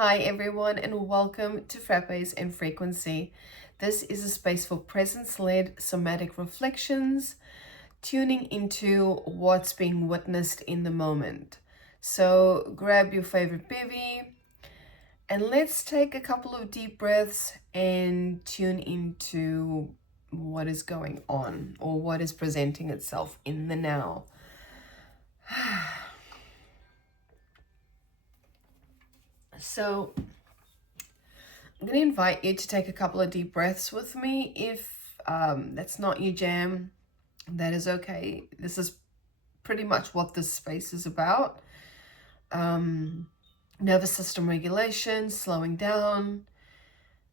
Hi everyone and welcome to Frappes and Frequency. This is a space for presence-led somatic reflections, tuning into what's being witnessed in the moment. So grab your favorite bevvy and let's take a couple of deep breaths and tune into what is going on or what is presenting itself in the now. So I'm going to invite you to take a couple of deep breaths with me. If that's not your jam, that is okay. This is pretty much what this space is about. Nervous system regulation, slowing down,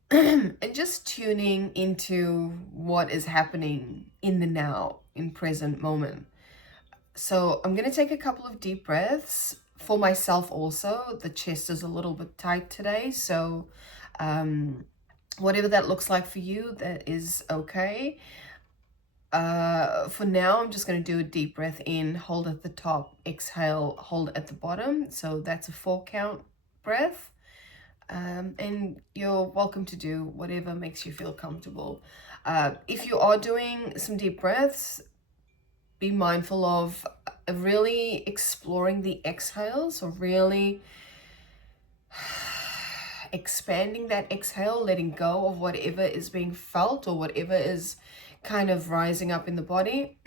and just tuning into what is happening in the now, in present moment. So I'm going to take a couple of deep breaths for myself also. The chest is a little bit tight today, so whatever that looks like for you, that is okay. For now, I'm just going to do a deep breath in, hold at the top, exhale, hold at the bottom. So that's a 4-count breath. And you're welcome to do whatever makes you feel comfortable. If you are doing some deep breaths, be mindful of really exploring the exhales, or really expanding that exhale, letting go of whatever is being felt or whatever is kind of rising up in the body.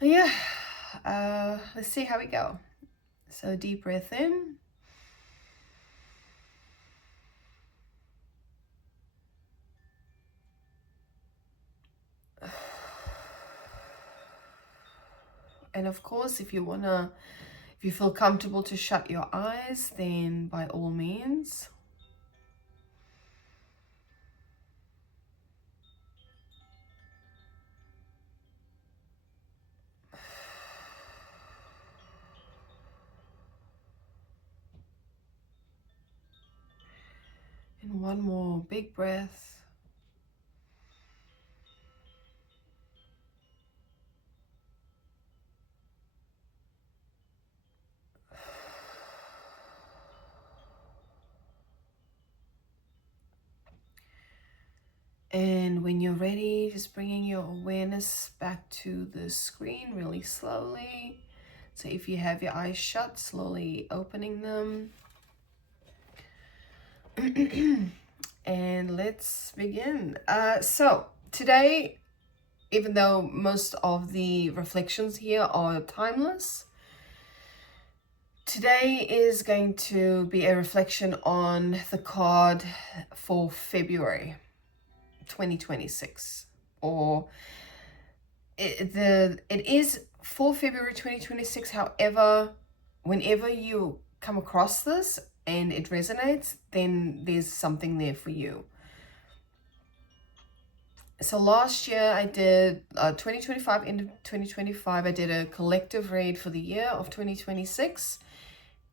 Yeah, let's see how we go. So deep breath in. And of course, if you feel comfortable to shut your eyes, then by all means. And one more big breath. And when you're ready, just bringing your awareness back to the screen really slowly. So if you have your eyes shut, slowly opening them. And let's begin. So today, even though most of the reflections here are timeless, today is going to be a reflection on the card for February 2026, or it is for February 2026. However, whenever you come across this and it resonates, then there's something there for you. So last year I did 2025, end of 2025, I did a collective read for the year of 2026.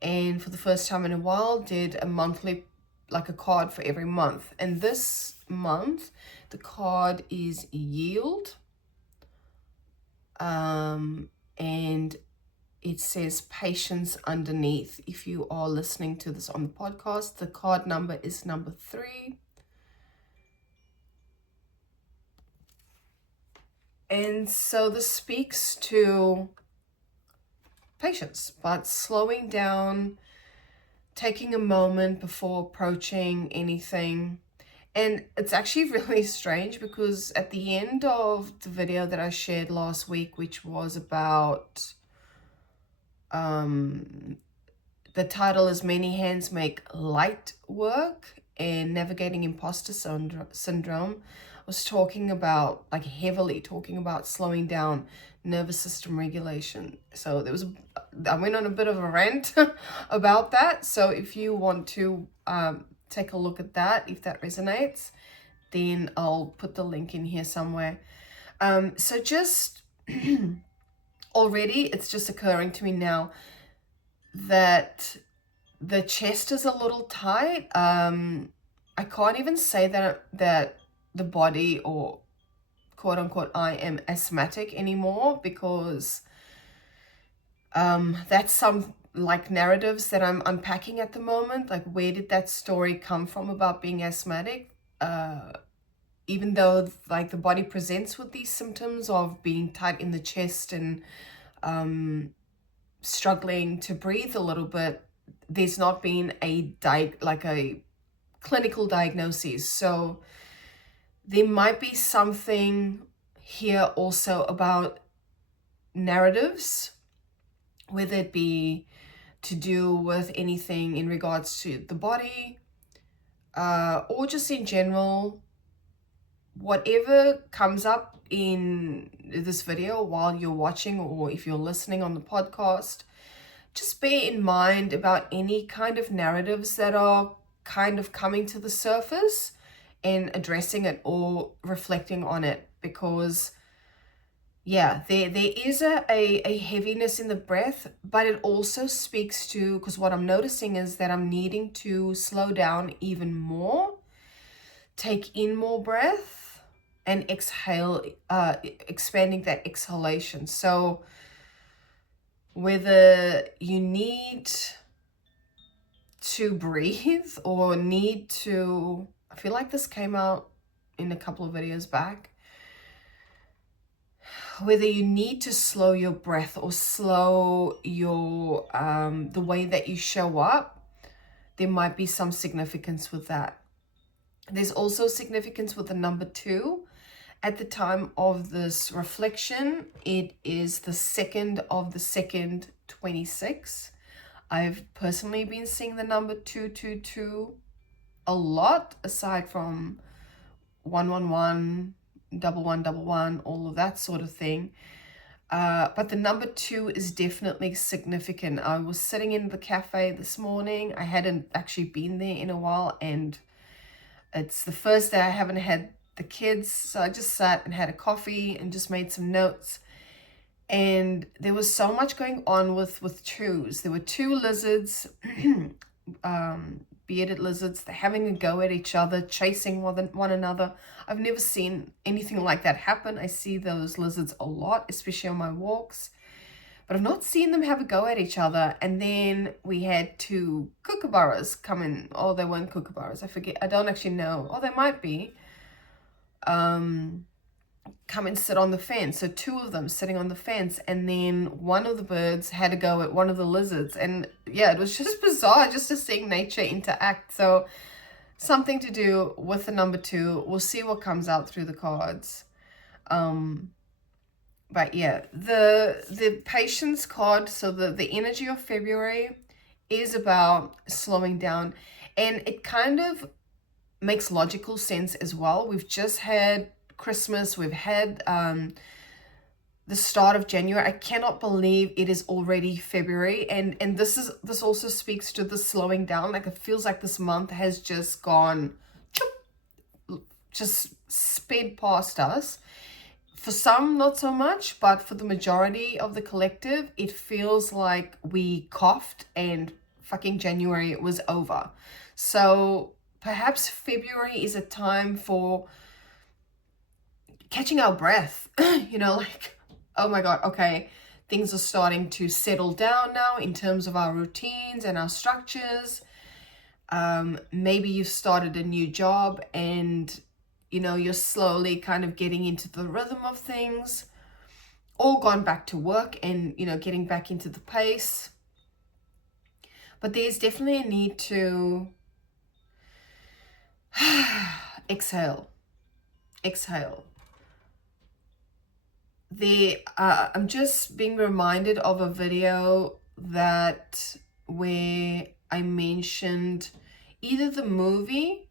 And for the first time in a while, did a monthly, like a card for every month. And this month, the card is Yield. And it says Patience underneath. If you are listening to this on the podcast, the card number is number 3. And so this speaks to patience, but slowing down, taking a moment before approaching anything. And it's actually really strange because at the end of the video that I shared last week, which was about, the title is Many Hands Make Light Work and Navigating Imposter Syndrome, I was talking about, like heavily talking about slowing down, nervous system regulation. So I went on a bit of a rant about that. So if you want to take a look at that, if that resonates, then I'll put the link in here somewhere. So just already it's just occurring to me now that the chest is a little tight. I can't even say that the body, or quote unquote I am asthmatic anymore, because that's like narratives that I'm unpacking at the moment. Like, where did that story come from about being asthmatic? Even though like the body presents with these symptoms of being tight in the chest and struggling to breathe a little bit, there's not been a clinical diagnosis. So there might be something here also about narratives, whether it be to do with anything in regards to the body, or just in general. Whatever comes up in this video while you're watching, or if you're listening on the podcast, just bear in mind about any kind of narratives that are kind of coming to the surface and addressing it or reflecting on it. Because yeah, there is a heaviness in the breath, but it also speaks to, because what I'm noticing is that I'm needing to slow down even more, take in more breath, and exhale, expanding that exhalation. So whether you need to breathe or need to, I feel like this came out in a couple of videos back, whether you need to slow your breath or slow your the way that you show up, there might be some significance with that. There's also significance with the number 2. At the time of this reflection, it is the 2nd of the 2nd, 26. I've personally been seeing the number 222 a lot, aside from 111, 1111, all of that sort of thing. But the number 2 is definitely significant. I was sitting in the cafe this morning. I hadn't actually been there in a while, and it's the first day I haven't had the kids, so I just sat and had a coffee and just made some notes. And there was so much going on with 2s. There were 2 lizards, bearded lizards. They're having a go at each other, chasing one another. I've never seen anything like that happen. I see those lizards a lot, especially on my walks, but I've not seen them have a go at each other. And then we had 2 kookaburras come in. Oh, they weren't kookaburras. I forget. I don't actually know. Oh, they might be. Come and sit on the fence. So 2 of them sitting on the fence, and then one of the birds had to go at one of the lizards. And yeah, it was just bizarre just to seeing nature interact. So something to do with the number 2. We'll see what comes out through the cards. But yeah, the patience card, so the energy of February is about slowing down, and it kind of makes logical sense as well. We've just had Christmas, we've had the start of January. I cannot believe it is already February, and this also speaks to the slowing down. Like, it feels like this month has just gone, just sped past us. For some, not so much, but for the majority of the collective, it feels like we coughed and fucking January was over. So perhaps February is a time for catching our breath, like, oh my God, okay, things are starting to settle down now in terms of our routines and our structures. Maybe you've started a new job and, you're slowly kind of getting into the rhythm of things, or gone back to work and, getting back into the pace. But there's definitely a need to exhale. I'm just being reminded of a video where I mentioned either the movie,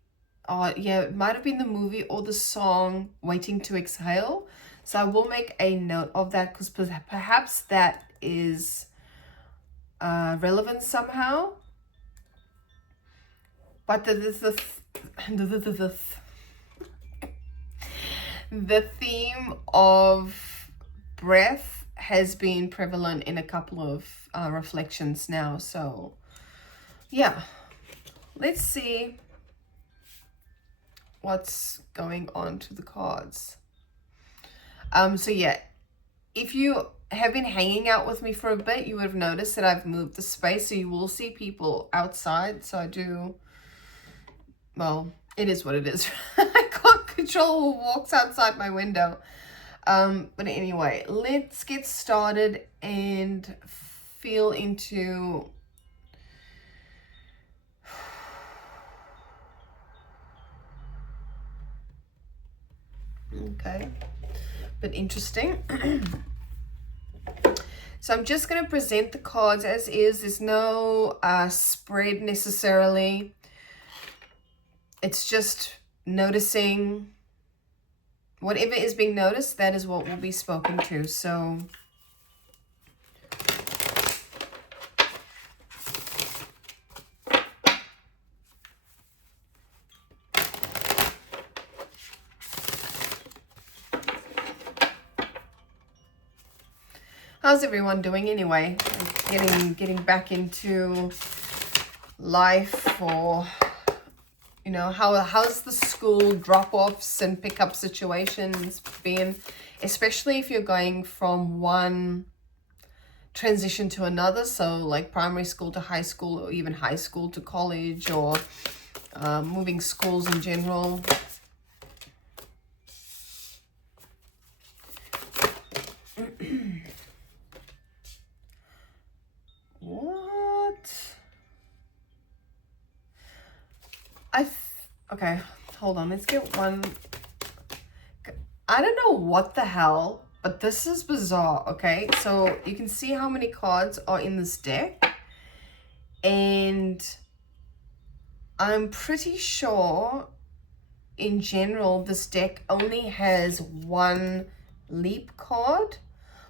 it might have been the movie, or the song Waiting to Exhale. So I will make a note of that, because perhaps that is relevant somehow. But the theme of breath has been prevalent in a couple of reflections now. So yeah, let's see what's going on to the cards. So yeah, if you have been hanging out with me for a bit, you would have noticed that I've moved the space, so you will see people outside. So I do, well, it is what it is. I can't control who walks outside my window. But anyway, let's get started and feel into okay, but interesting. So I'm just going to present the cards as is. There's no spread necessarily. It's just noticing whatever is being noticed, that is what will be spoken to. So how's everyone doing anyway? Getting back into life, or you know, how's the school drop-offs and pickup situations been, especially if you're going from one transition to another, so like primary school to high school, or even high school to college, or moving schools in general. What? Okay, hold on, let's get one. I don't know what the hell, but this is bizarre. Okay, so you can see how many cards are in this deck, and I'm pretty sure in general this deck only has one leap card,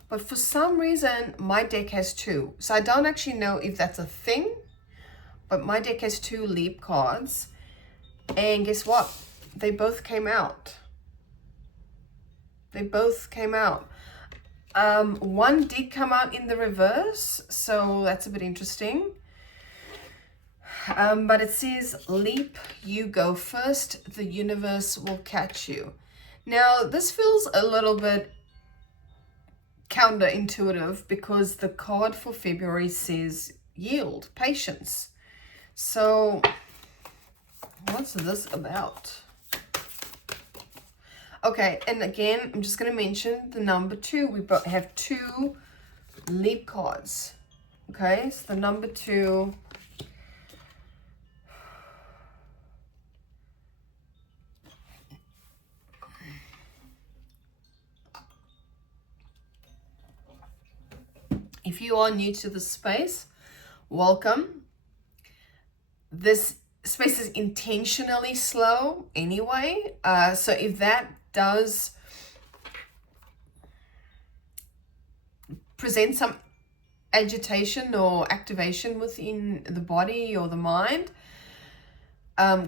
but for some reason my deck has two. So I don't actually know if that's a thing, but my deck has two leap cards, and guess what? They both came out. They both came out. One did come out in the reverse, so that's a bit interesting. But it says, leap, you go first, the universe will catch you. Now, this feels a little bit counterintuitive because the card for February says yield, patience. So, what's this about? Okay, and again, I'm just going to mention the number 2. We have 2 leap cards. Okay, so the number 2. If you are new to the space, welcome. This space is intentionally slow anyway. So if that does present some agitation or activation within the body or the mind,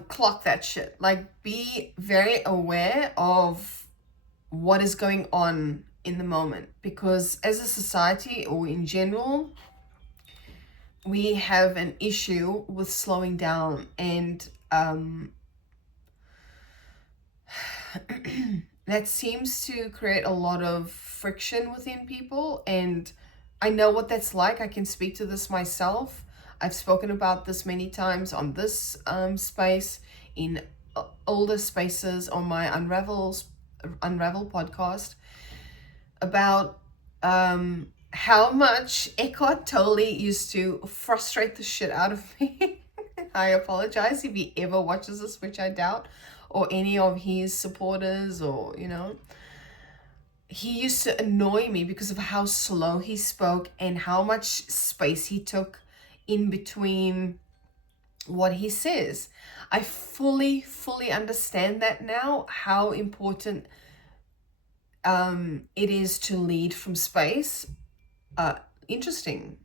clock that shit. Like, be very aware of what is going on in the moment, because as a society or in general, we have an issue with slowing down, and that seems to create a lot of friction within people. And I know what that's like. I can speak to this myself. I've spoken about this many times on this space, in older spaces on my Unravel podcast, about how much Eckhart Tolle used to frustrate the shit out of me. I apologize if he ever watches this, which I doubt, or any of his supporters, or, you know. He used to annoy me because of how slow he spoke and how much space he took in between what he says. I fully understand that now, how important it is to lead from space. Interesting.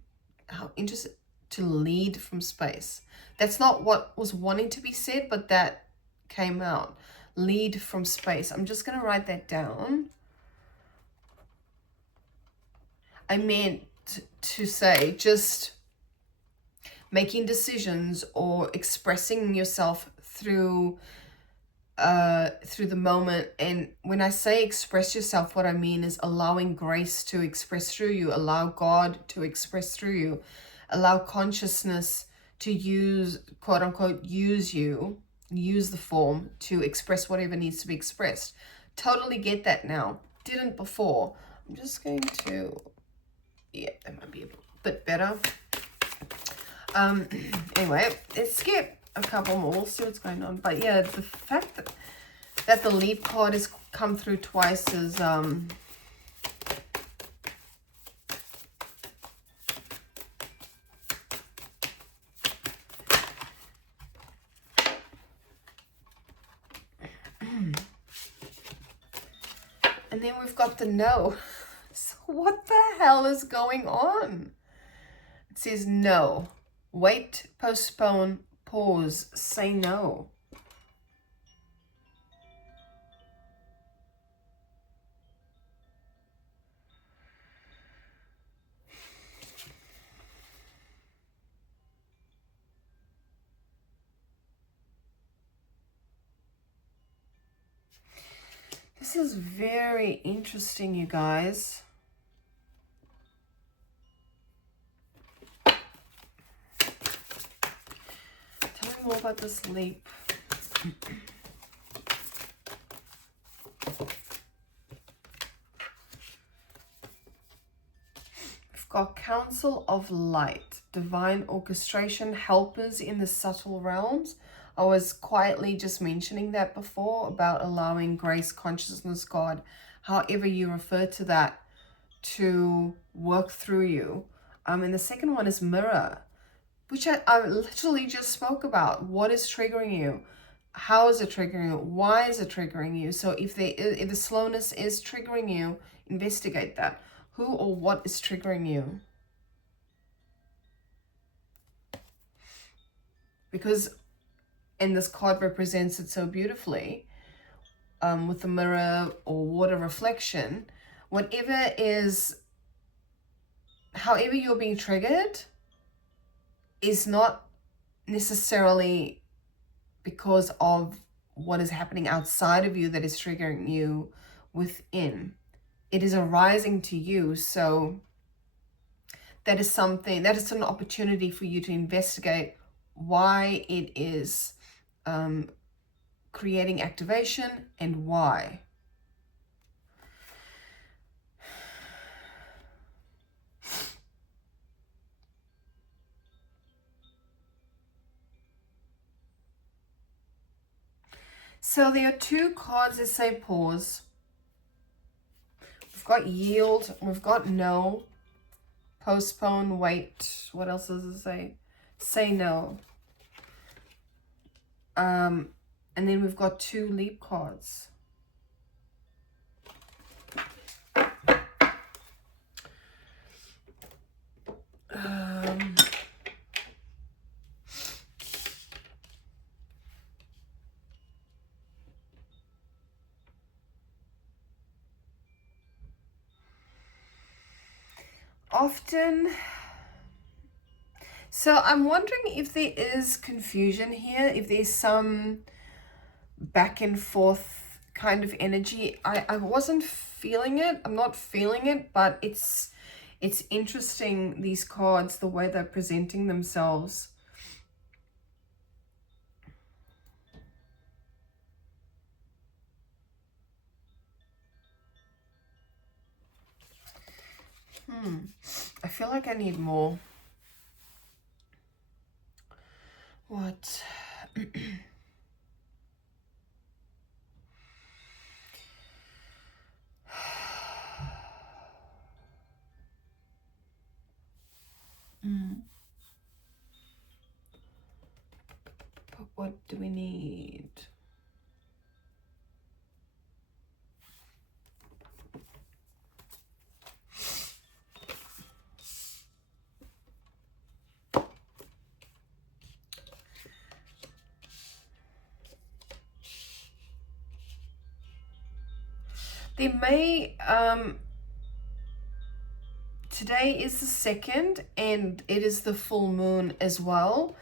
How interesting to lead from space. That's not what was wanting to be said, but that came out. Lead from space. I'm just going to write that down. I meant to say just making decisions or expressing yourself through through the moment. And when I say express yourself, what I mean is allowing grace to express through you, allow God to express through you, allow consciousness to use, quote unquote, use you, use the form to express whatever needs to be expressed. Totally get that now. Didn't before. I'm just going to, yeah, that might be a bit better. Anyway, let's skip a couple more. We'll see what's going on. But yeah, the fact that the leap card has come through twice is and then we've got the no. So what the hell is going on? It says no. Wait, postpone, pause, say no. This is very interesting, you guys. Tell me more about this leap. We've got Council of Light, divine orchestration, helpers in the subtle realms. I was quietly just mentioning that before about allowing grace, consciousness, God, however you refer to that, to work through you. And the second one is mirror, which I literally just spoke about. What is triggering you? How is it triggering you? Why is it triggering you? So if the slowness is triggering you, investigate that. Who or what is triggering you? Because, and this card represents it so beautifully, with the mirror or water reflection, whatever is, however you're being triggered is not necessarily because of what is happening outside of you that is triggering you within. It is arising to you. So that is something, that is an opportunity for you to investigate why it is creating activation and why. So there are two cards that say pause. We've got yield, we've got no, postpone, wait. What else does it say? Say no. And then we've got two leap cards. Often, so I'm wondering if there is confusion here, if there's some back and forth kind of energy. I wasn't feeling it. I'm not feeling it, but it's interesting, these cards, the way they're presenting themselves. I feel like I need more. What? But what do we need? There may, today is the 2nd and it is the full moon as well.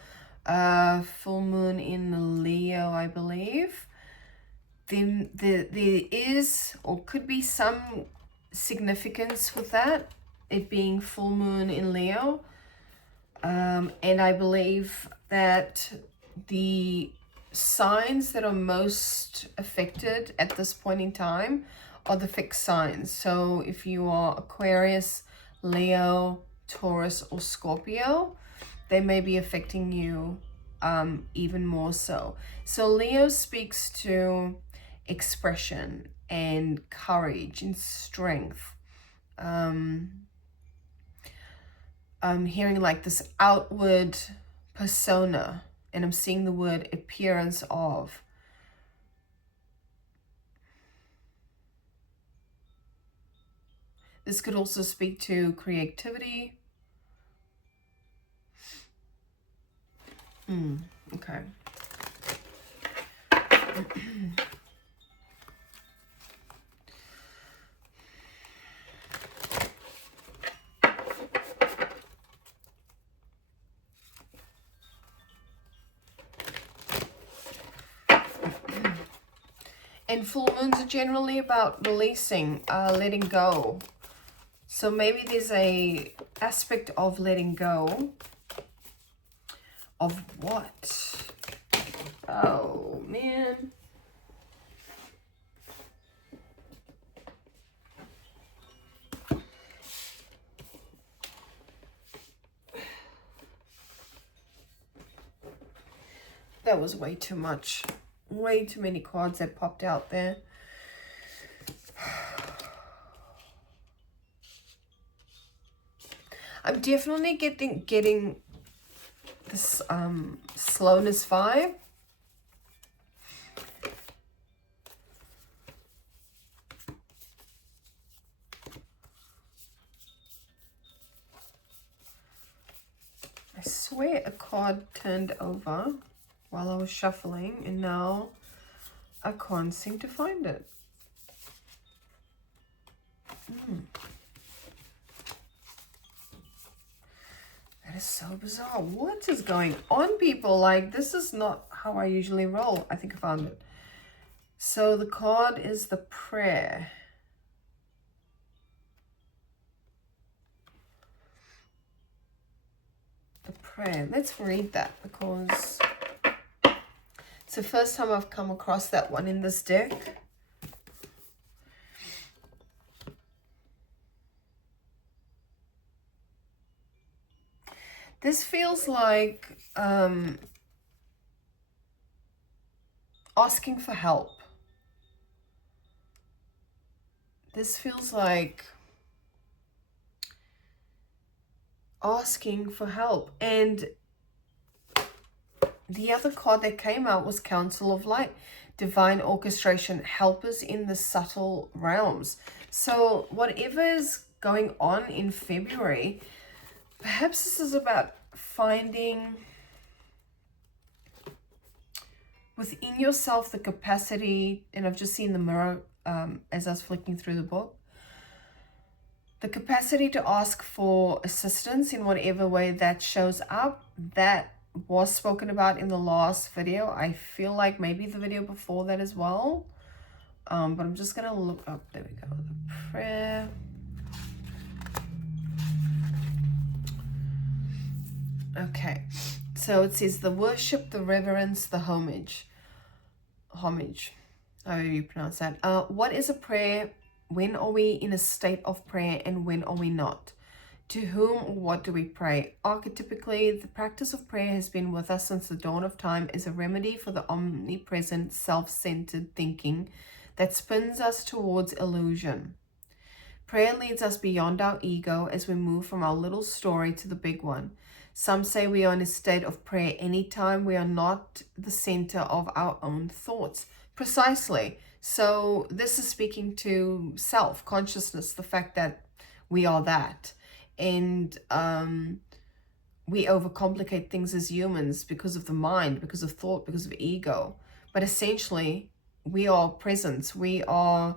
Full moon in Leo, I believe. then there is or could be some significance with that, it being full moon in Leo. And I believe that the signs that are most affected at this point in time are the fixed signs. So if you are Aquarius, Leo, Taurus, or Scorpio, they may be affecting you even more so. So Leo speaks to expression and courage and strength. I'm hearing like this outward persona, and I'm seeing the word appearance of. This could also speak to creativity. Okay. And full moons are generally about releasing, letting go. So maybe there's a aspect of letting go. Of what? Oh, man. That was way too much. Way too many cards that popped out there. I'm definitely getting this slowness vibe. I swear a card turned over while I was shuffling, and now I can't seem to find it. That is so bizarre. What is going on, people? Like, this is not how I usually roll. I think I found it. So the card is the prayer. The prayer. Let's read that because it's the first time I've come across that one in this deck. This feels like asking for help. This feels like asking for help. And the other card that came out was Council of Light. Divine orchestration, helpers in the subtle realms. So whatever is going on in February, perhaps this is about finding within yourself the capacity, and I've just seen the mirror as I was flicking through the book, the capacity to ask for assistance in whatever way that shows up. That was spoken about in the last video. I feel like maybe the video before that as well. But I'm just going to look up. There we go. The prayer. Okay. So it says the worship, the reverence, the homage. Homage. However you pronounce that. What is a prayer? When are we in a state of prayer and when are we not? To whom or what do we pray? Archetypically, the practice of prayer has been with us since the dawn of time as a remedy for the omnipresent, self-centered thinking that spins us towards illusion. Prayer leads us beyond our ego as we move from our little story to the big one. Some say we are in a state of prayer anytime we are not the center of our own thoughts. Precisely. So this is speaking to self-consciousness, the fact that we are that. And we overcomplicate things as humans because of the mind, because of thought, because of ego. But essentially, we are presence. We are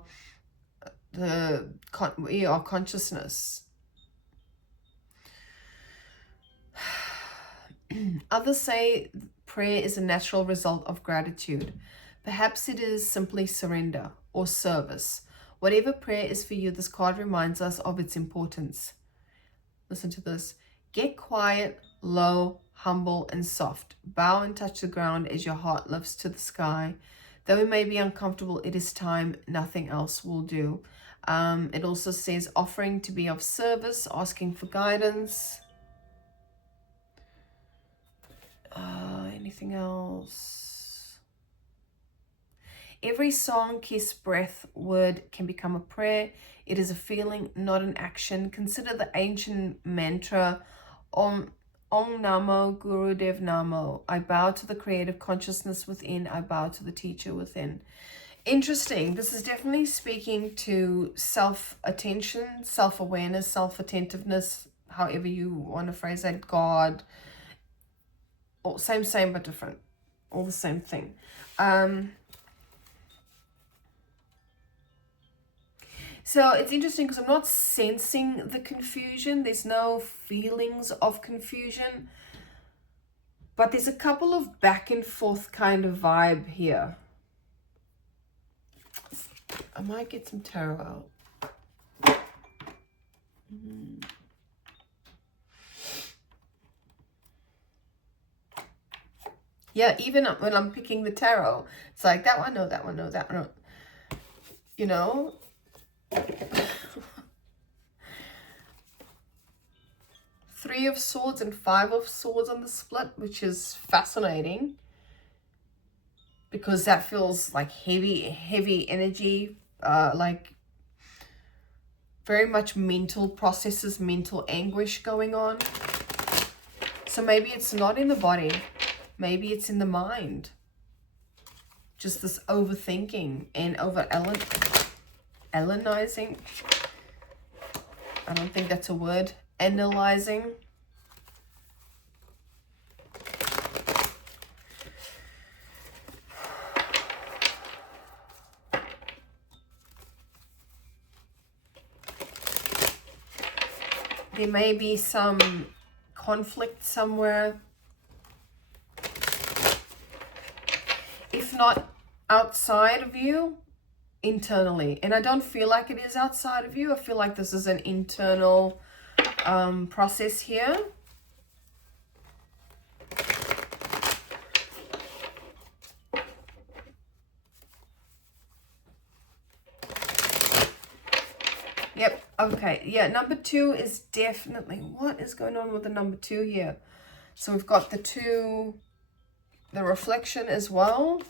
consciousness. Others say prayer is a natural result of gratitude. Perhaps it is simply surrender or service. Whatever prayer is for you, this card reminds us of its importance. Listen to this. Get quiet, low, humble, and soft. Bow and touch the ground as your heart lifts to the sky. Though it may be uncomfortable, it is time. Nothing else will do. It also says offering to be of service, asking for guidance. Anything else? Every song, kiss, breath, word can become a prayer. It is a feeling, not an action. Consider the ancient mantra, Om Namo Gurudev Namo. I bow to the creative consciousness within. I bow to the teacher within. Interesting. This is definitely speaking to self-attention, self-awareness, self-attentiveness, however you want to phrase that, God. Or same, but different. All the same thing. So it's interesting because I'm not sensing the confusion. There's no feelings of confusion. But there's a couple of back and forth kind of vibe here. I might get some tarot out. Yeah, even when I'm picking the tarot, it's like that one, no, that one, no, that one, no. You know? Three of Swords and Five of Swords on the split, which is fascinating. Because that feels like heavy energy. Like very much mental processes, mental anguish going on. So maybe it's not in the body. Maybe it's in the mind. Just this overthinking and analyzing. I don't think that's a word. Analyzing. There may be some conflict somewhere. If not outside of you, internally. And I don't feel like it is outside of you. I feel like this is an internal process here. Yep. Okay. Yeah. Number 2 is definitely, what is going on with the number 2 here? So we've got the 2, the reflection as well.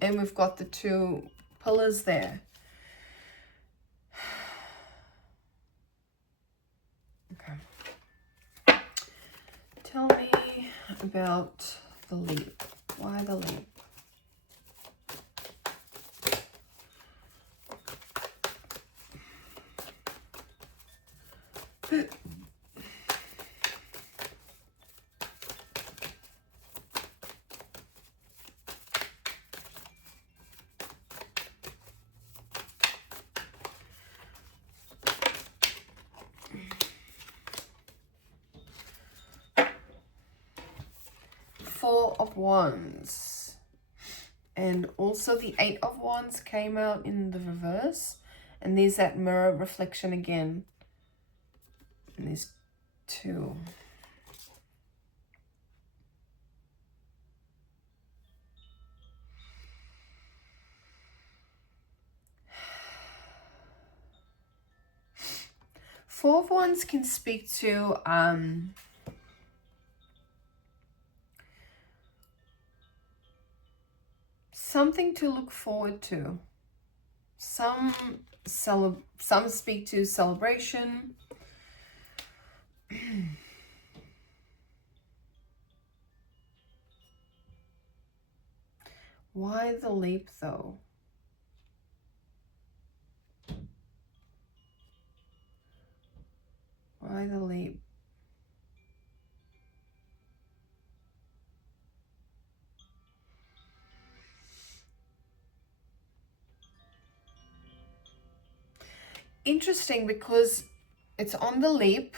And we've got the 2 pillars there. Okay. Tell me about the leap. Why the leap? Four of Wands. And also the 8 of Wands came out in the reverse. And there's that mirror reflection again. And there's 2. Four of Wands can speak to something to look forward to. Some speak to celebration. Why the leap though? Why the leap? Interesting, because it's on the leap.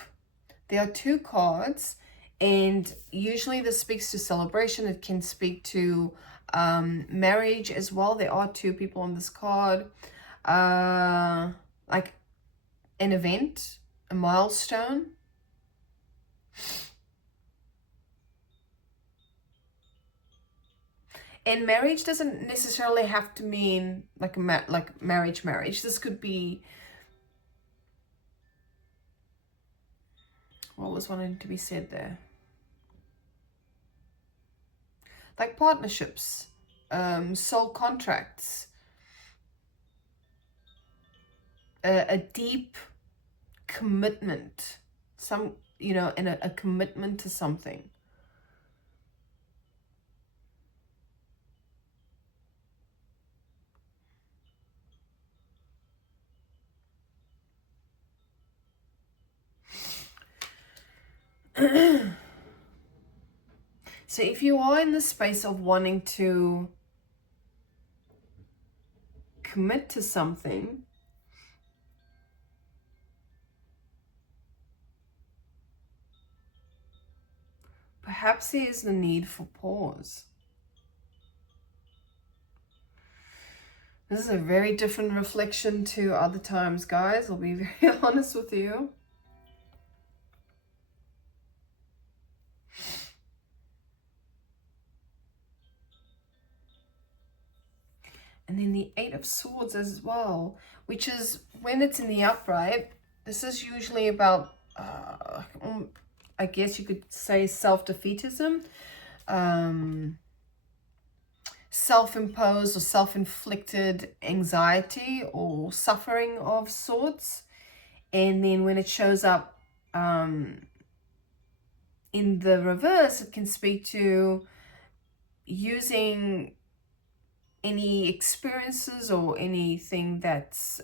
There are 2 cards, And usually this speaks to celebration. It can speak to marriage as well. There are two people on this card. Like an event, a milestone. And marriage doesn't necessarily have to mean like like marriage. This could be, what was wanting to be said there? Like partnerships, soul contracts, a deep commitment, some, you know, and a commitment to something. So if you are in the space of wanting to commit to something, perhaps there is the need for pause. This is a very different reflection to other times, guys. I'll be very honest with you. And then the Eight of Swords as well, which is when it's in the upright. This is usually about, I guess you could say, self-defeatism, self-imposed or self-inflicted anxiety or suffering of sorts. And then when it shows up in the reverse, it can speak to using any experiences or anything that's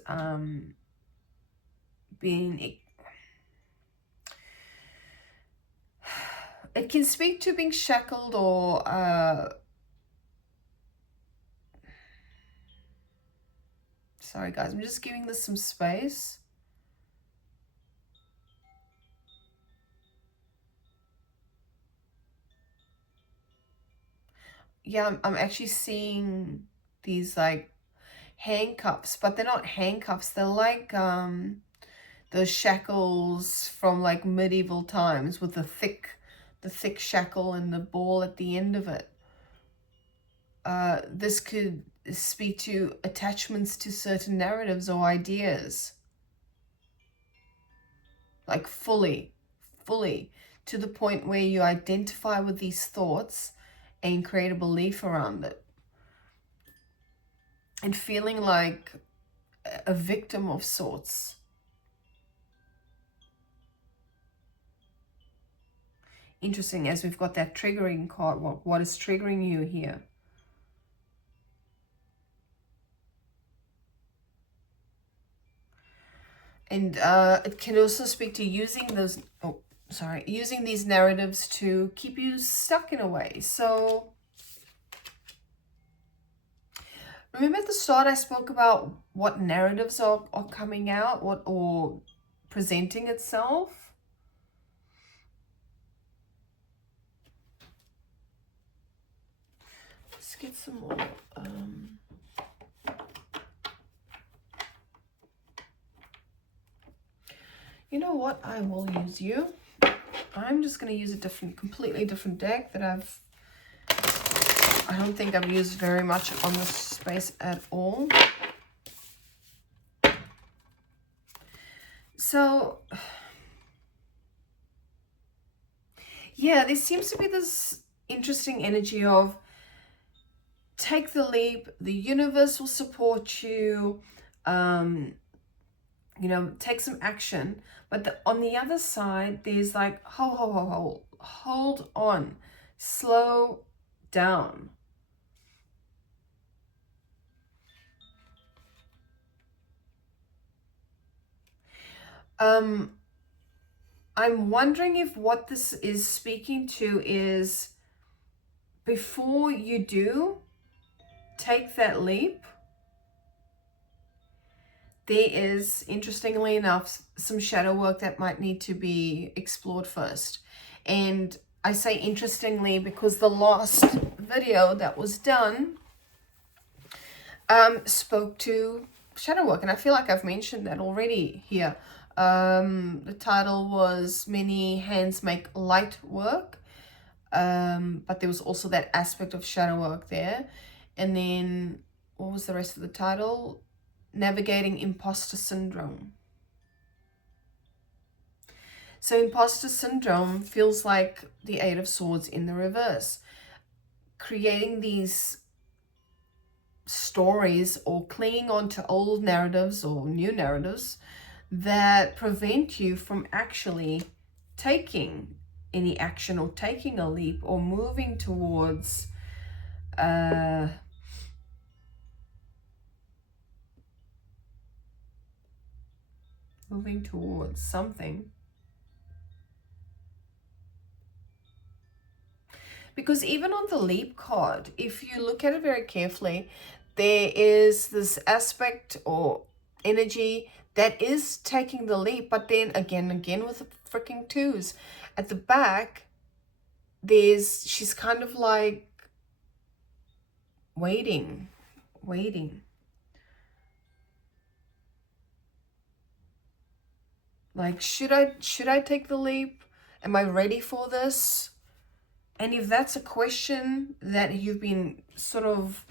being, it can speak to being shackled or sorry guys, I'm just giving this some space. Yeah, I'm actually seeing these like handcuffs, but they're not handcuffs. They're like those shackles from like medieval times with the thick shackle and the ball at the end of it. This could speak to attachments to certain narratives or ideas. Like fully to the point where you identify with these thoughts and create a belief around it. And feeling like a victim of sorts. Interesting, as we've got that triggering card. What is triggering you here? And it can also speak to using those, using these narratives to keep you stuck in a way. So remember at the start I spoke about what narratives are coming out, or presenting itself. Let's get some more. You know what? I will use you. I'm just going to use a completely different deck that I don't think I've used very much on this space at all. So, yeah, there seems to be this interesting energy of take the leap, the universe will support you, you know, take some action. But on the other side, there's like, hold on, slow down. I'm wondering if what this is speaking to is, before you do take that leap, there is, interestingly enough, some shadow work that might need to be explored first. And I say interestingly because the last video that was done spoke to shadow work, and I feel like I've mentioned that already here. The title was Many Hands Make Light Work, but there was also that aspect of shadow work there. And then what was the rest of the title? Navigating Imposter Syndrome. So imposter syndrome feels like the Eight of Swords in the reverse, creating these stories or clinging on to old narratives or new narratives that prevent you from actually taking any action or taking a leap or moving towards something. Because even on the leap card, if you look at it very carefully, there is this aspect or energy that is taking the leap, but then again with the freaking twos at the back, she's kind of like waiting. Like, should I take the leap? Am I ready for this? And if that's a question that you've been sort of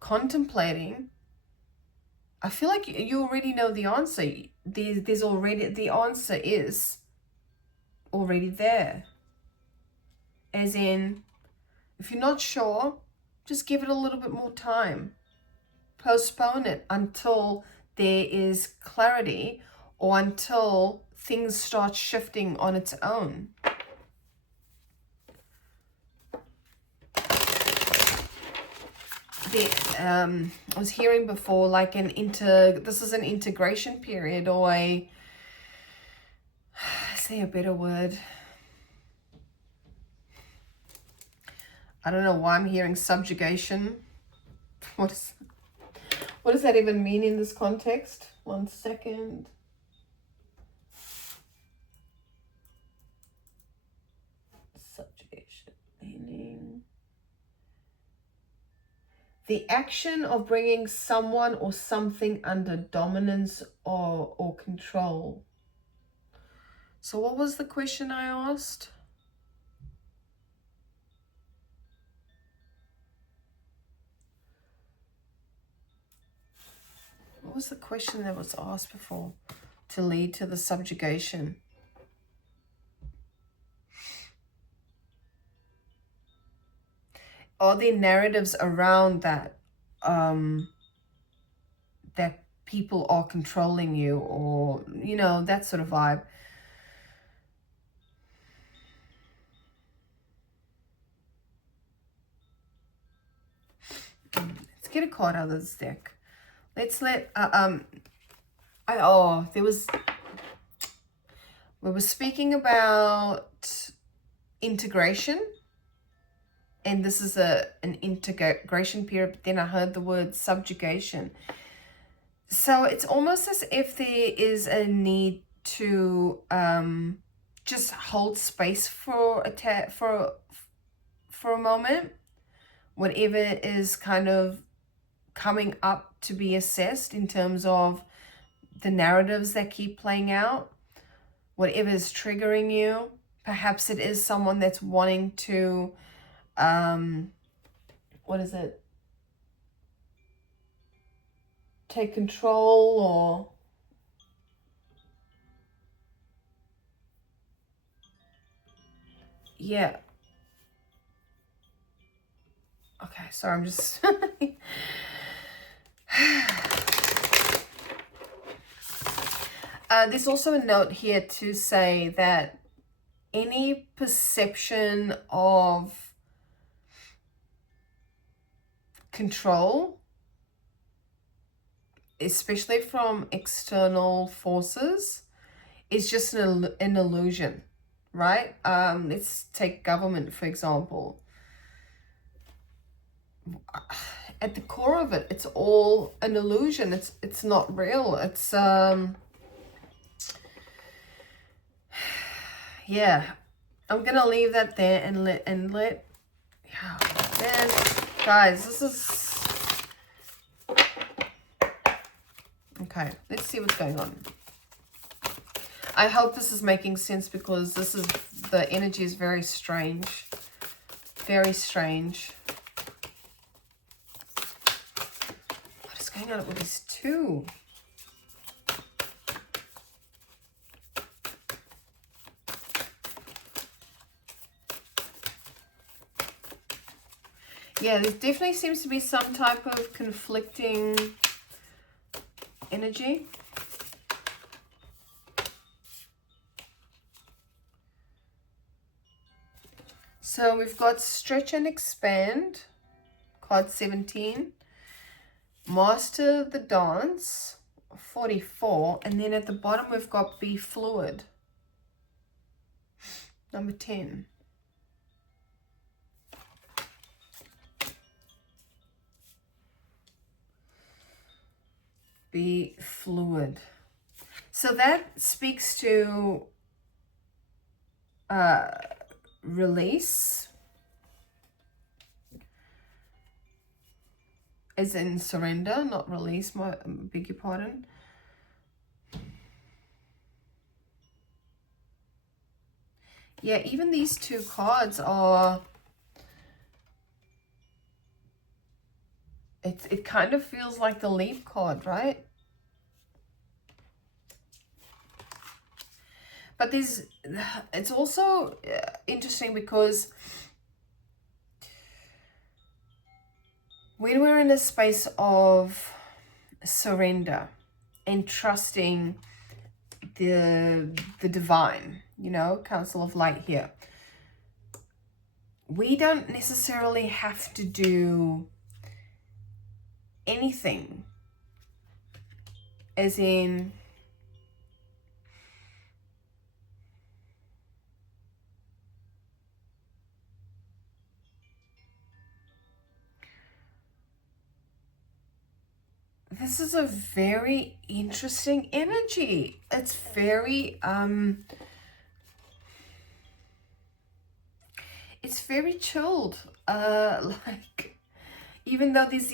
contemplating, I feel like you already know the answer. There's already, the answer is already there. As in, if you're not sure, just give it a little bit more time. Postpone it until there is clarity or until things start shifting on its own. I was hearing before, like this is an integration period, or is there a better word? I don't know why I'm hearing subjugation. What does that even mean in this context? 1 second. Subjugation, meaning the action of bringing someone or something under dominance or control. So what was the question I asked? What was the question that was asked before to lead to the subjugation? Are there narratives around that, that people are controlling you, or, you know, that sort of vibe? Let's get a card out of this deck. Let's let, we were speaking about integration, and this is an integration period, but then I heard the word subjugation. So it's almost as if there is a need to just hold space for a moment, whatever is kind of coming up to be assessed in terms of the narratives that keep playing out, whatever is triggering you. Perhaps it is someone that's wanting to, take control, or yeah. Okay, sorry, I'm just there's also a note here to say that any perception of control, especially from external forces, is just an illusion, right? Let's take government, for example. At the core of it, it's all an illusion. It's not real. It's yeah. I'm gonna leave that there and let yeah, man, guys, this is okay. Let's see what's going on. I hope this is making sense, because this is, the energy is very strange. Very strange. What is going on with these two? Yeah, there definitely seems to be some type of conflicting energy. So we've got stretch and expand, card 17. Master the dance, 44. And then at the bottom we've got be fluid, number 10. Be fluid. So that speaks to release, as in surrender, not release, beg your pardon. Yeah, even these two cards are, it kind of feels like the leap card, right? But it's also interesting, because when we're in a space of surrender and trusting the divine, you know, Council of Light here, we don't necessarily have to do anything, as in, this is a very interesting energy. It's very it's very chilled. Like, even though there's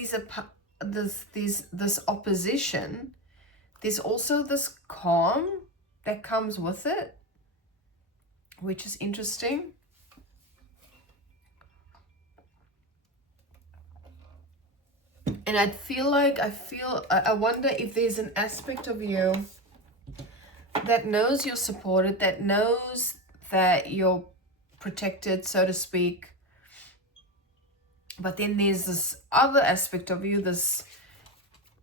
this opposition, there's also this calm that comes with it, which is interesting. And I wonder if there's an aspect of you that knows you're supported, that knows that you're protected, so to speak. But then there's this other aspect of you, this,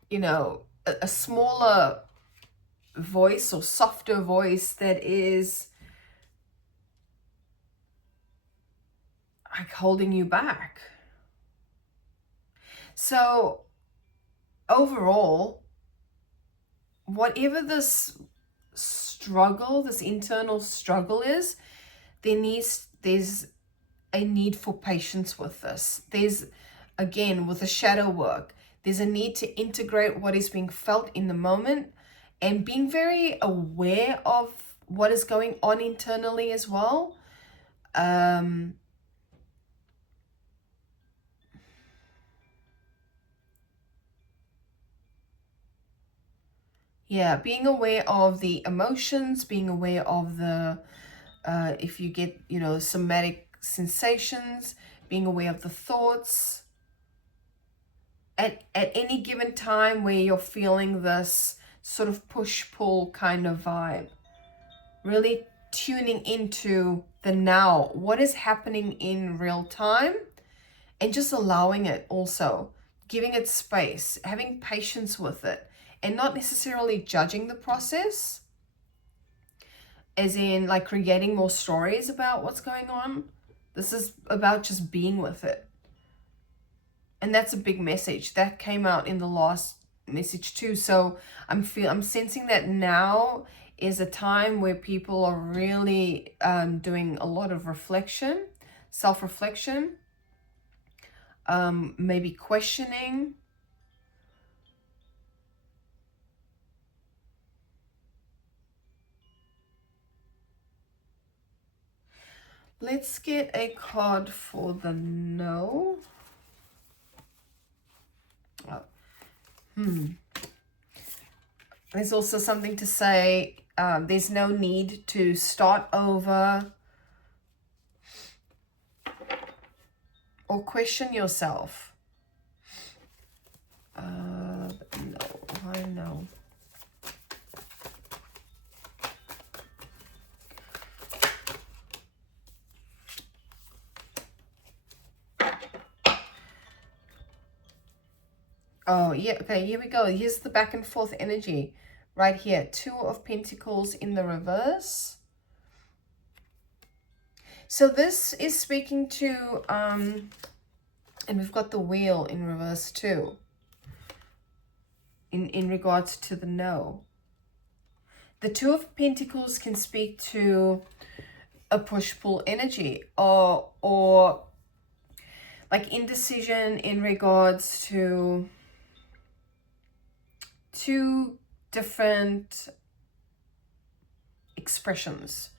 you know, a smaller voice or softer voice that is like holding you back. So overall, whatever this struggle, this internal struggle is, there's a need for patience with this. There's, again, with the shadow work, there's a need to integrate what is being felt in the moment and being very aware of what is going on internally as well. Yeah, being aware of the emotions, being aware of the, if you get, you know, somatic sensations, being aware of the thoughts. At any given time where you're feeling this sort of push-pull kind of vibe, really tuning into the now, what is happening in real time, and just allowing it, also giving it space, having patience with it, and not necessarily judging the process, as in like creating more stories about what's going on. This is about just being with it. And that's a big message that came out in the last message too. So I'm sensing that now is a time where people are really doing a lot of reflection, self-reflection, maybe questioning. Let's get a card for the no. Oh. There's also something to say, there's no need to start over or question yourself. No, I know. Oh, yeah, okay, here we go. Here's the back and forth energy right here. 2 of Pentacles in the reverse. So this is speaking to, and we've got the wheel in reverse too, in regards to the no. The 2 of Pentacles can speak to a push-pull energy, or like indecision in regards to 2 different expressions.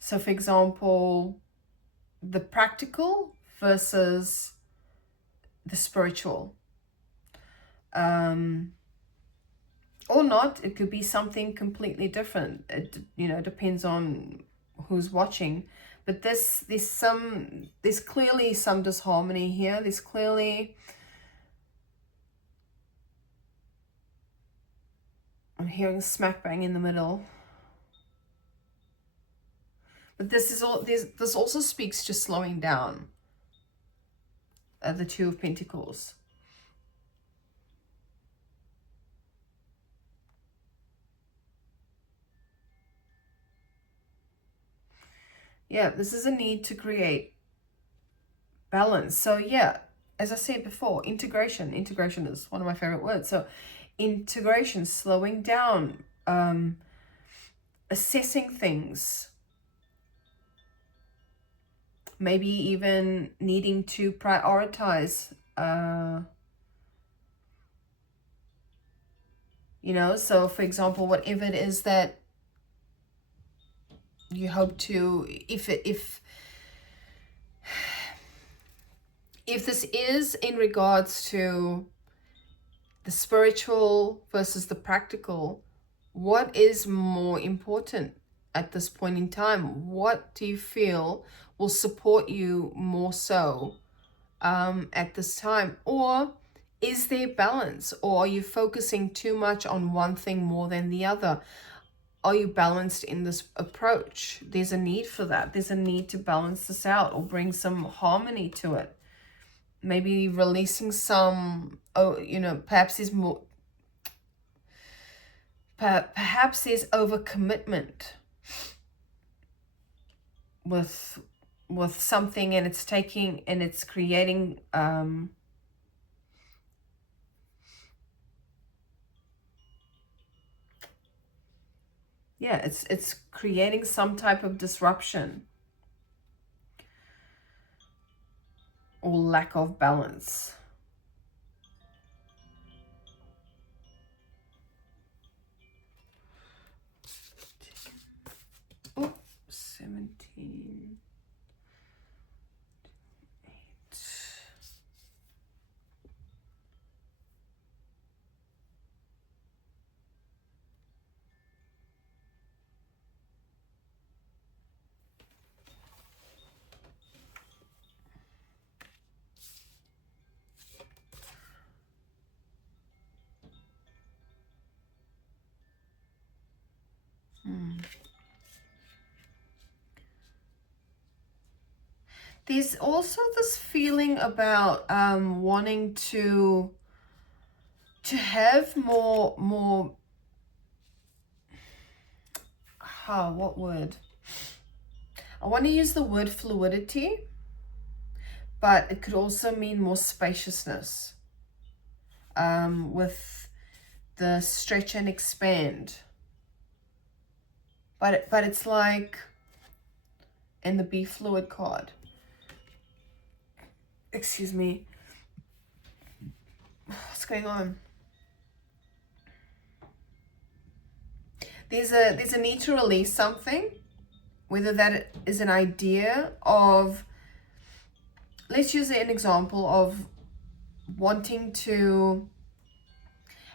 So for example, the practical versus the spiritual. Or not, it could be something completely different. It, you know, depends on who's watching. But there's clearly some disharmony here. There's clearly, I'm hearing smack bang in the middle. But this also speaks to slowing down. The 2 of Pentacles. Yeah, this is a need to create balance. So yeah, as I said before, integration is one of my favorite words. So integration, slowing down, assessing things, maybe even needing to prioritize, you know, so for example, whatever it is that you hope to, if this is in regards to the spiritual versus the practical, what is more important at this point in time? What do you feel will support you more so at this time? Or is there balance? Or are you focusing too much on one thing more than the other? Are you balanced in this approach? There's a need for that. There's a need to balance this out or bring some harmony to it. Maybe releasing some, you know, perhaps there's more, perhaps there's overcommitment with something, and it's taking, and it's creating, yeah, it's creating some type of disruption or lack of balance. Oh, 17. 8. There's also this feeling about wanting to have more what word? I want to use the word fluidity, but it could also mean more spaciousness, with the stretch and expand. But it's like in the Be Fluid card. Excuse me. What's going on? There's a need to release something whether that is an idea of, let's use an example of wanting to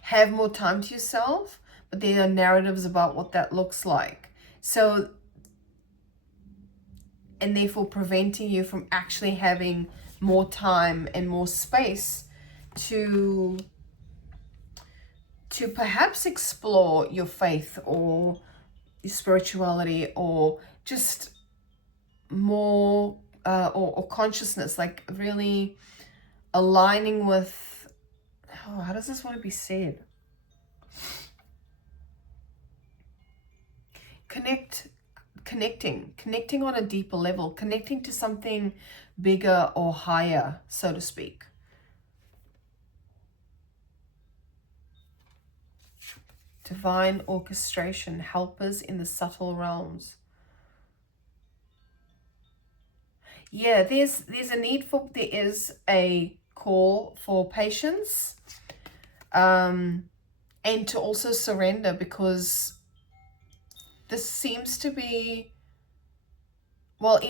have more time to yourself, but there are narratives about what that looks like. So, and therefore preventing you from actually having more time and more space to perhaps explore your faith or your spirituality, or just more or consciousness, like really aligning with, oh, how does this want to be said? Connecting on a deeper level, connecting to something bigger or higher, so to speak. Divine orchestration, helpers in the subtle realms. Yeah, there's a need for, there is a call for patience, and to also surrender, because this seems to be, well,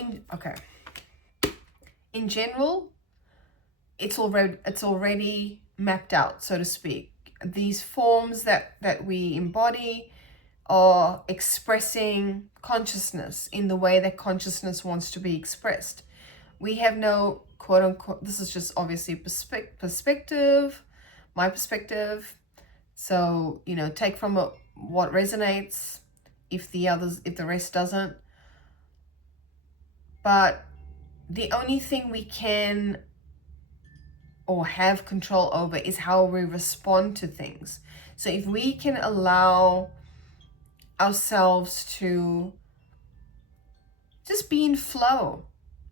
in general, it's already mapped out, so to speak. These forms that we embody are expressing consciousness in the way that consciousness wants to be expressed. We have no quote unquote, this is just obviously perspective, my perspective. So, you know, take from it what resonates, if the rest doesn't. But the only thing we can or have control over is how we respond to things. So if we can allow ourselves to just be in flow,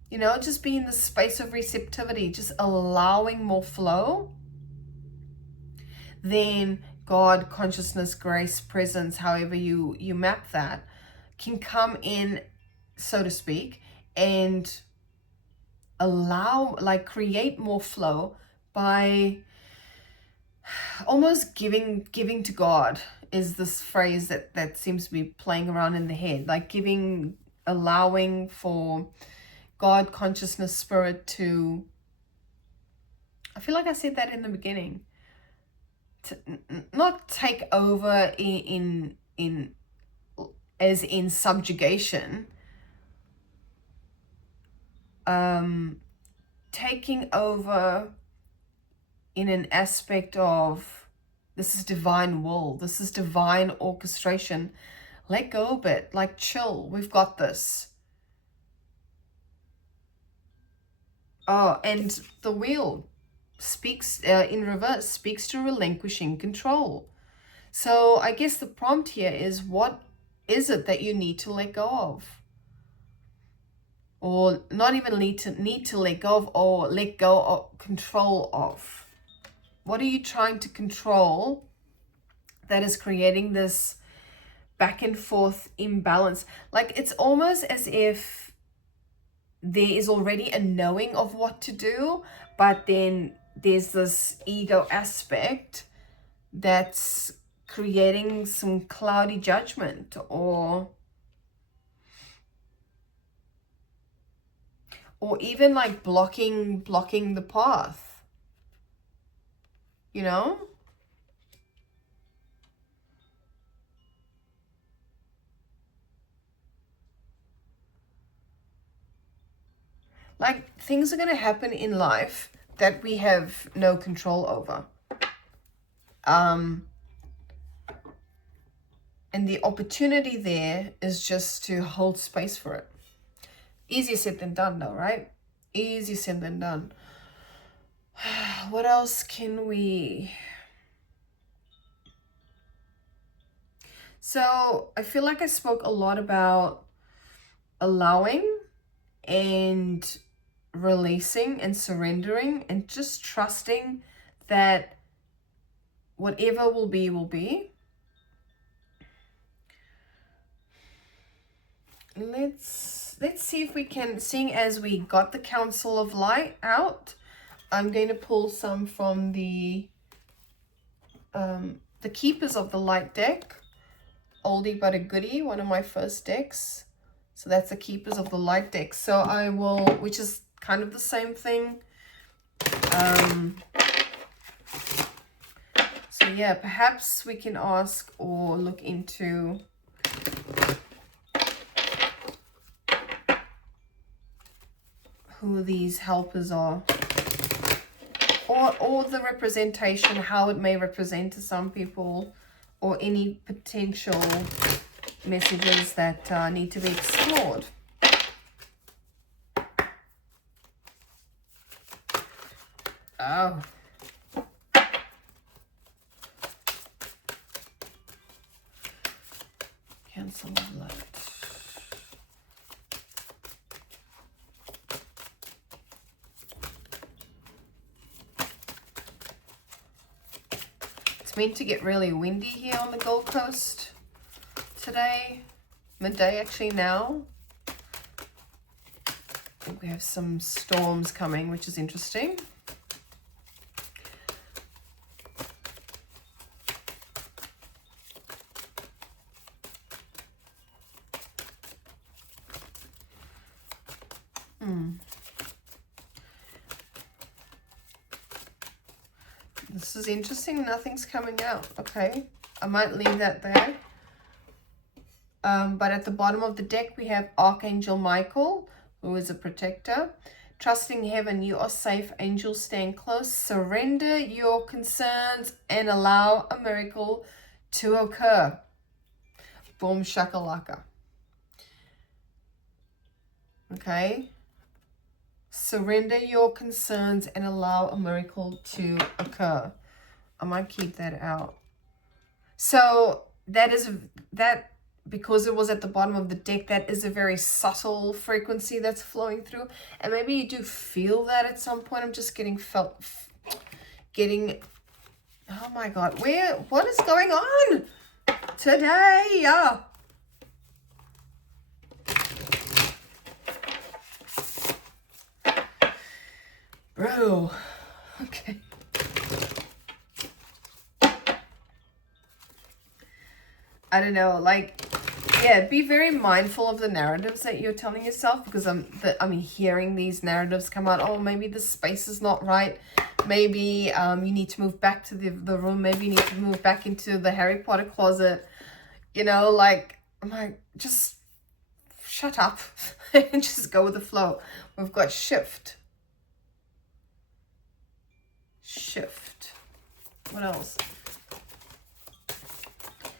you know, just be in the space of receptivity, just allowing more flow, then God, consciousness, grace, presence, however you map that, can come in, so to speak, and allow, like, create more flow by almost giving to God, is this phrase that seems to be playing around in the head, like allowing for God, consciousness, spirit to, I feel like I said that in the beginning, to not take over in as in subjugation, taking over in an aspect of, this is divine will, this is divine orchestration. Let go a bit, like chill, we've got this. Oh, and the wheel speaks in reverse, speaks to relinquishing control. So I guess the prompt here is, what is it that you need to let go of? Or not even need to let go of, or let go of, control of. What are you trying to control that is creating this back and forth imbalance? Like, it's almost as if there is already a knowing of what to do, but then there's this ego aspect that's creating some cloudy judgment, or even like blocking the path, you know? Like, things are going to happen in life that we have no control over. And the opportunity there is just to hold space for it. Easier said than done though, right? Easier said than done. What else can we... So I feel like I spoke a lot about allowing and releasing and surrendering and just trusting that whatever will be, will be. Let's see if we can, seeing as we got the Council of Light out, I'm going to pull some from the Keepers of the Light deck. Oldie but a goodie, one of my first decks. So that's the Keepers of the Light deck. So I will, which is kind of the same thing. So yeah, perhaps we can ask or look into who these helpers are. Or the representation, how it may represent to some people, or any potential messages that need to be explored. Oh. Cancel of light. It's meant to get really windy here on the Gold Coast today. Midday actually now. I think we have some storms coming, which is interesting. This is interesting. Nothing's coming out. Okay, I might leave that there. But at the bottom of the deck, we have Archangel Michael, who is a protector. Trusting heaven, you are safe. Angels stand close. Surrender your concerns and allow a miracle to occur. Boom shakalaka. Okay. Surrender your concerns and allow a miracle to occur. I might keep that out. So that because it was at the bottom of the deck, that is a very subtle frequency that's flowing through. And maybe you do feel that at some point. I'm just getting oh my God, what is going on today? Bro, okay. I don't know, like, yeah, be very mindful of the narratives that you're telling yourself, because I'm hearing these narratives come out. Oh, maybe the space is not right. Maybe you need to move back to the room. Maybe you need to move back into the Harry Potter closet. You know, like, I'm like, just shut up and just go with the flow. We've got shift. Shift. What else?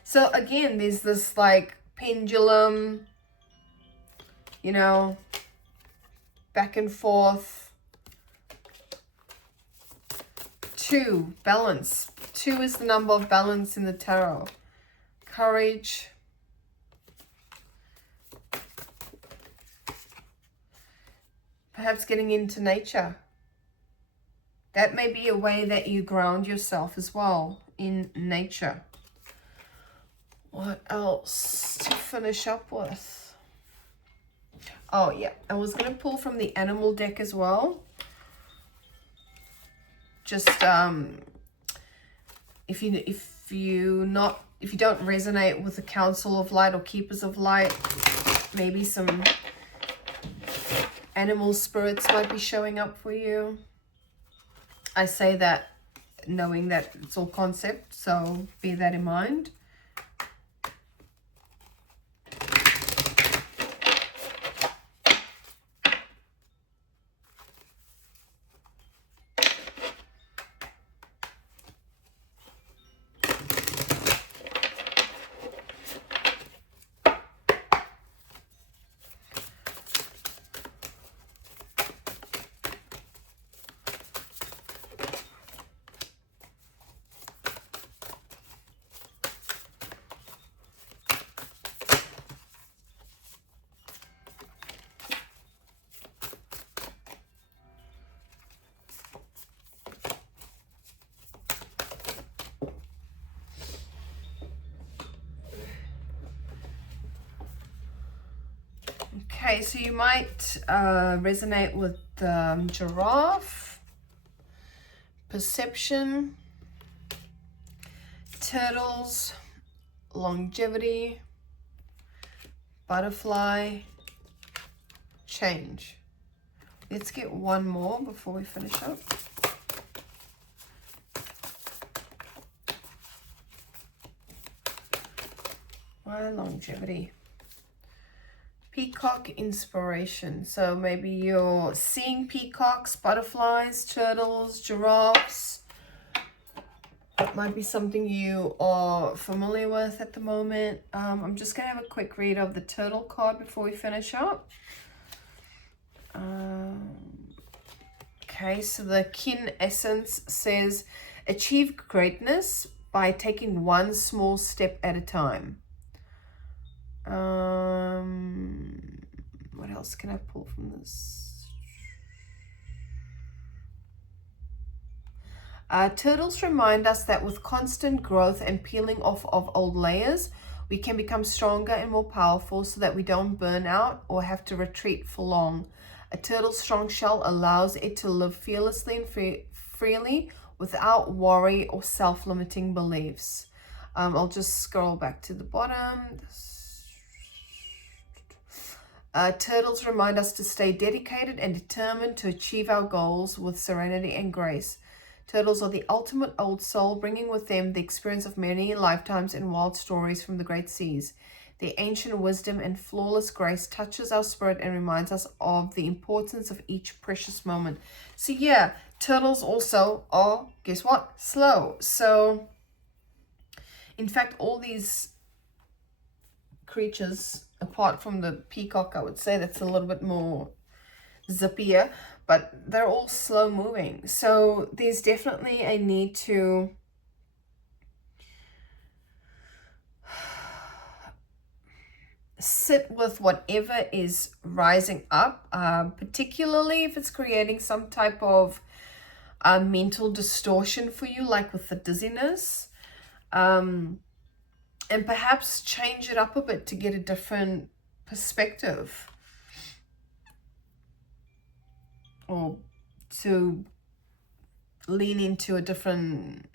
So again, there's this like pendulum, you know, back and forth. 2, balance. 2 is the number of balance in the tarot. Courage. Perhaps getting into nature. That may be a way that you ground yourself as well, in nature. What else to finish up with? Oh yeah, I was going to pull from the animal deck as well. Just if you don't resonate with the Council of Light or Keepers of Light, maybe some animal spirits might be showing up for you. I say that knowing that it's all concept, so bear that in mind. Okay, so you might resonate with giraffe, perception, turtles, longevity, butterfly, change. Let's get one more before we finish up. Why longevity? Peacock inspiration. So maybe you're seeing peacocks, butterflies, turtles, giraffes. It might be something you are familiar with at the moment. I'm just going to have a quick read of the turtle card before we finish up. Okay, so the kin essence says, achieve greatness by taking one small step at a time. What else can I pull from this? Turtles remind us that with constant growth and peeling off of old layers, we can become stronger and more powerful so that we don't burn out or have to retreat for long. A turtle's strong shell allows it to live fearlessly and freely without worry or self-limiting beliefs. I'll just scroll back to the bottom. Turtles remind us to stay dedicated and determined to achieve our goals with serenity and grace. Turtles are the ultimate old soul, bringing with them the experience of many lifetimes and wild stories from the great seas. Their ancient wisdom and flawless grace touches our spirit and reminds us of the importance of each precious moment. So yeah, turtles also are, guess what? Slow. So, in fact, all these creatures, apart from the peacock, I would say that's a little bit more zippier, but they're all slow moving. So there's definitely a need to sit with whatever is rising up, particularly if it's creating some type of mental distortion for you, like with the dizziness, and perhaps change it up a bit to get a different perspective, or to lean into a different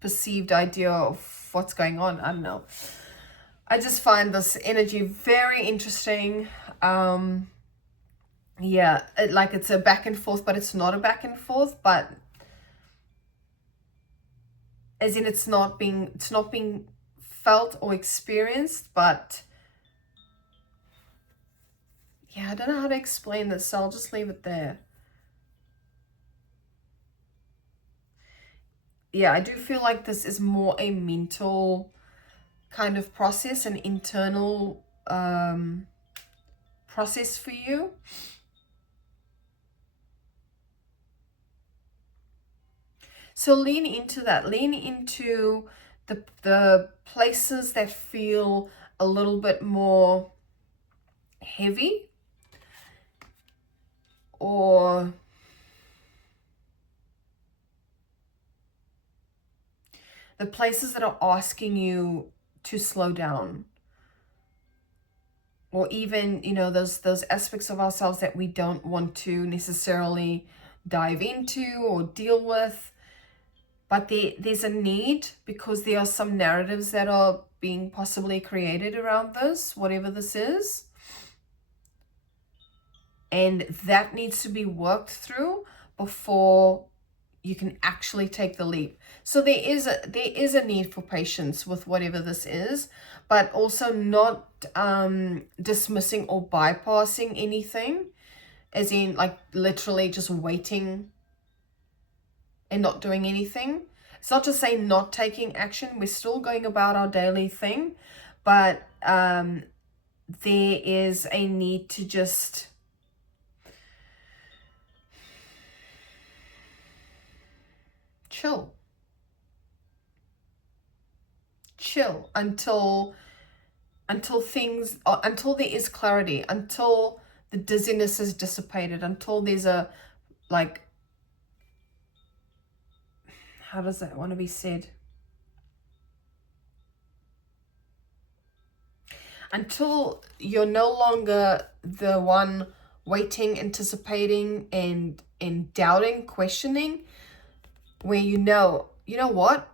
perceived idea of what's going on. I don't know. I just find this energy very interesting. Yeah, it's a back and forth, but it's not a back and forth, but as in it's not being felt or experienced, but yeah, I don't know how to explain this, so I'll just leave it there. Yeah, I do feel like this is more a mental kind of process, an internal process for you. So lean into that. Lean into the places that feel a little bit more heavy, or the places that are asking you to slow down, or even, you know, those aspects of ourselves that we don't want to necessarily dive into or deal with. But there's a need, because there are some narratives that are being possibly created around this, whatever this is. And that needs to be worked through before you can actually take the leap. So there is a need for patience with whatever this is, but also not dismissing or bypassing anything, as in like literally just waiting and not doing anything. It's not to say not taking action. We're still going about our daily thing, but there is a need to just chill until there is clarity, until the dizziness is dissipated, until there's a, like, how does that want to be said? Until you're no longer the one waiting, anticipating, and doubting, questioning, where you know what?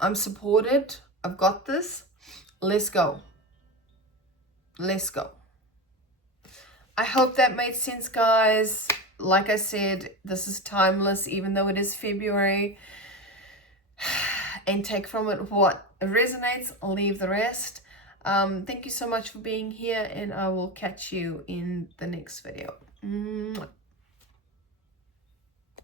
I'm supported. I've got this. Let's go. Let's go. I hope that made sense, guys. Like I said, this is timeless, even though it is February. And take from it what resonates, leave the rest. Thank you so much for being here, and I will catch you in the next video. Mwah.